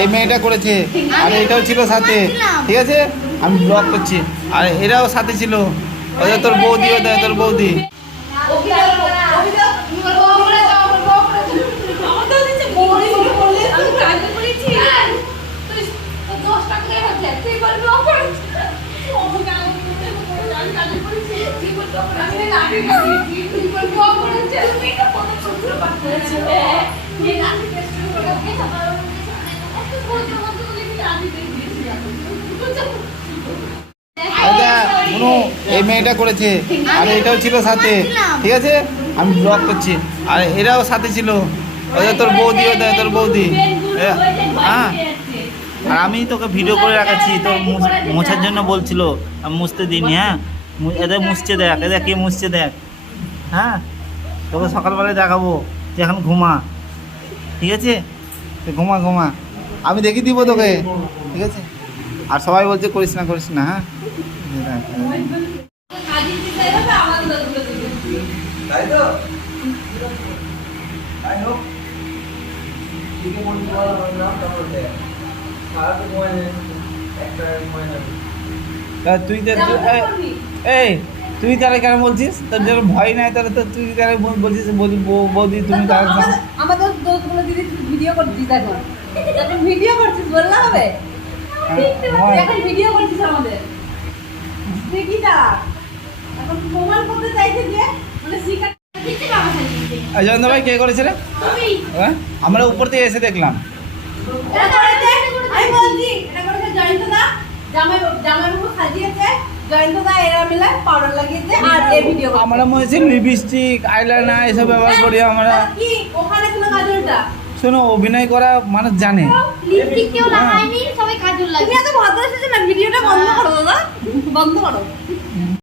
এই মেয়েটা করেছে, আর এটাও ছিল সাথে, ঠিক আছে? আমি ব্লগ করছি, আর এরাও সাথে ছিল। ওদের তোর বৌদি, ওদের তোর বৌদি। এই মেয়েটা করেছে, আর এটাও ছিল সাথে, ঠিক আছে? আমি ব্লগ করছি, আর এরাও সাথে ছিল। ওদের তোর বৌদি, ওদের তোর বৌদি। হ্যাঁ, আর আমি তোকে ভিডিও করে রাখাচ্ছি, তোর মোছার জন্য বলছিল, আমি মুছতে দিইনি। হ্যাঁ, এদের মুছছে দেখ, এদের কে মুছছে দেখ। হ্যাঁ, তোকে সকালবেলায় দেখাবো, তুই এখন ঘুমা, ঠিক আছে? তুই ঘুমা ঘুমা, আমি দেখিয়ে দিব তোকে, ঠিক আছে? আর সবাই বলছে করিস না করিস না। হ্যাঁ, তাই তো তুই এই তুই তাহলে কেন বলছিস? তোর যেন ভয় নাই, তাহলে তো তুই কেন বলছিস বৌদি তুমি? আমাদের দোষগুলো দিদি ভিডিও করছিস, এখন ভিডিও করছিস বললে হবে? এখন ভিডিও করছিস আমাদের, দেখি না এখন প্রমাণ করতে চাইছে যে মানে শিকার দিতে বাবা চাইছে। জয়ন্ত ভাই কে করেছে রে? হ্যাঁ, আমরা উপর থেকে এসে দেখলাম। আমি বলছি এটা করেছে জয়ন্ত দা, জামাইবাবু সাজিয়েছে, জয়ন্ত দা এরা মিলে পাউডার লাগিয়েছে, আর এই ভিডিও আমরা মনে হচ্ছে লিপস্টিক, আইলাইনার এসব ব্যবহার করি আমরা। কি ওখানে কোনো কাজলটা? শোনো, অভিনয় করা মানুষ জানে। লিপস্টিক কেউ লাগায়নি, সবাই কাজল লাগে। তুমি এত ভদ্র এসেছো না, ভিডিওটা বন্ধ করো দাদা, বন্ধ করো।